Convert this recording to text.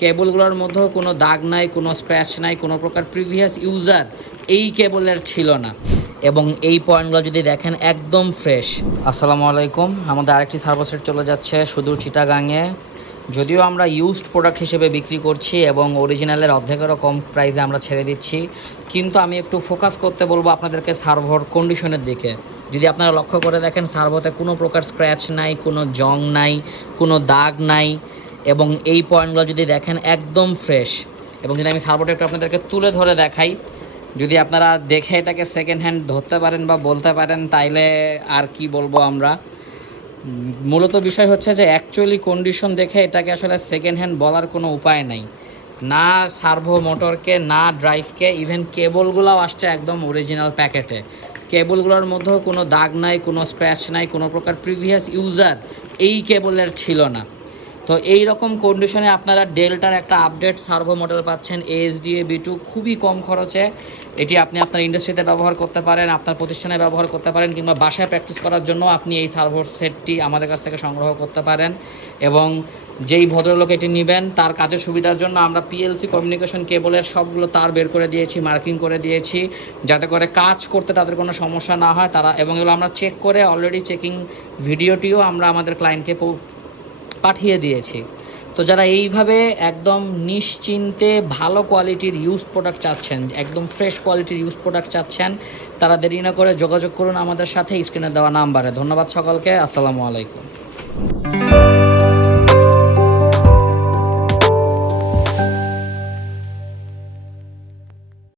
কেবলগুলোর মধ্যেও কোনো দাগ নাই, কোনো স্ক্র্যাচ নাই, কোনো প্রকার প্রিভিয়াস ইউজার এই কেবলের ছিল না। এবং এই পয়েন্টগুলো যদি দেখেন একদম ফ্রেশ আসসালামু আলাইকুম। আমাদের আরেকটি সার্ভিসেট চলে যাচ্ছে সুদূর চিটাগাংয়ে যদিও আমরা ইউজড প্রোডাক্ট হিসেবে বিক্রি করছি এবং অরিজিনালের অর্ধেকেরও কম প্রাইসে আমরা ছেড়ে দিচ্ছি। কিন্তু আমি একটু ফোকাস করতে বলব আপনাদেরকে সার্ভর কন্ডিশনের দিকে। যদি আপনারা লক্ষ্য করে দেখেন সার্ভোতে কোনো প্রকার স্ক্র্যাচ নাই, কোনো জং নাই, কোনো দাগ নাই। এবং এই পয়েন্টগুলো যদি দেখেন একদম ফ্রেশ এবং যদি আমি সার্ভোটা একটু আপনাদেরকে তুলে ধরে দেখাই, যদি আপনারা দেখে এটাকে সেকেন্ড হ্যান্ড ধরতে পারেন বা বলতে পারেন, তাইলে আর কি বলব আমরা? মূলত বিষয় হচ্ছে যে অ্যাকচুয়ালি কন্ডিশন দেখে এটাকে আসলে সেকেন্ড হ্যান্ড বলার কোনো উপায় নাই। না সার্ভো মোটরকে, না ড্রাইভকে ইভেন কেবলগুলোও আসছে একদম অরিজিনাল প্যাকেটে কেবলগুলোর মধ্যেও কোনো দাগ নাই, কোনো স্ক্র্যাচ নাই, কোনো প্রকার প্রিভিয়াস ইউজার এই কেবলের ছিল না। তো এই রকম কন্ডিশনে আপনারা ডেল্টার একটা আপডেট সার্ভো মডেল পাচ্ছেন এএসডিএ বি টু খুবই কম খরচে। এটি আপনি আপনার ইন্ডাস্ট্রিতে ব্যবহার করতে পারেন, আপনার প্রতিষ্ঠানে ব্যবহার করতে পারেন, কিংবা বাসায় প্র্যাকটিস করার জন্য আপনি এই সার্ভো সেটটি আমাদের কাছ থেকে সংগ্রহ করতে পারেন। এবং যেই ভদ্রলোক এটি নেবেন, তার কাজের সুবিধার জন্য আমরা পিএলসি কমিউনিকেশন কেবলের সবগুলো তার বের করে দিয়েছি মার্কিং করে দিয়েছি, যাতে করে কাজ করতে তাদের কোনো সমস্যা না হয়। তারা এবং এগুলো আমরা চেক করে অলরেডি চেকিং ভিডিওটিও আমরা আমাদের ক্লায়েন্টকে পাঠিয়ে দিয়েছি। তো যারা এইভাবে একদম নিশ্চিন্তে ভালো কোয়ালিটির ইউজ প্রোডাক্ট চাচ্ছেন, একদম ফ্রেশ কোয়ালিটির ইউজ প্রোডাক্ট চাচ্ছেন, তারা দেরি না করে যোগাযোগ করুন আমাদের সাথে, স্ক্রিনে দেওয়া নাম্বারে। ধন্যবাদ সকলকে, আসসালামু আলাইকুম।